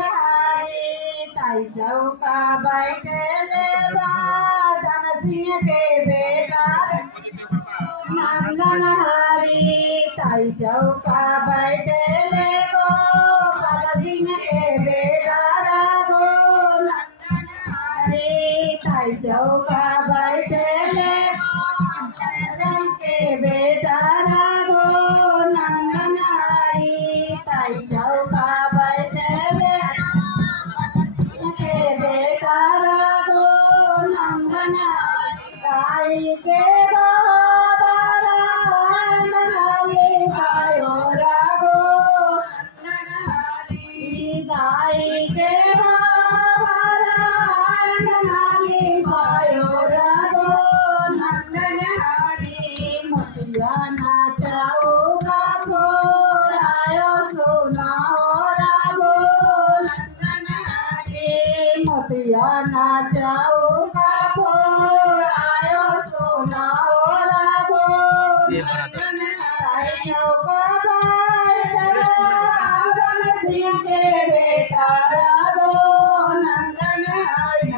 हरी ताई चौका बैठे देवा धन सिंह के बेटा नंदन हरी ताई चौका बैठे ले गोपाल सिंह के बेटा राघो नंदन हरी ताई चौका बैठे ले के बेटा राघो नंदन हरी ताई चौका बैठे ले के बेटा राघो नंदन हरी के नाचाऊंगा फोर आयो सुनाओ रागो धन सिंह के बेटा राघो नंदन हरी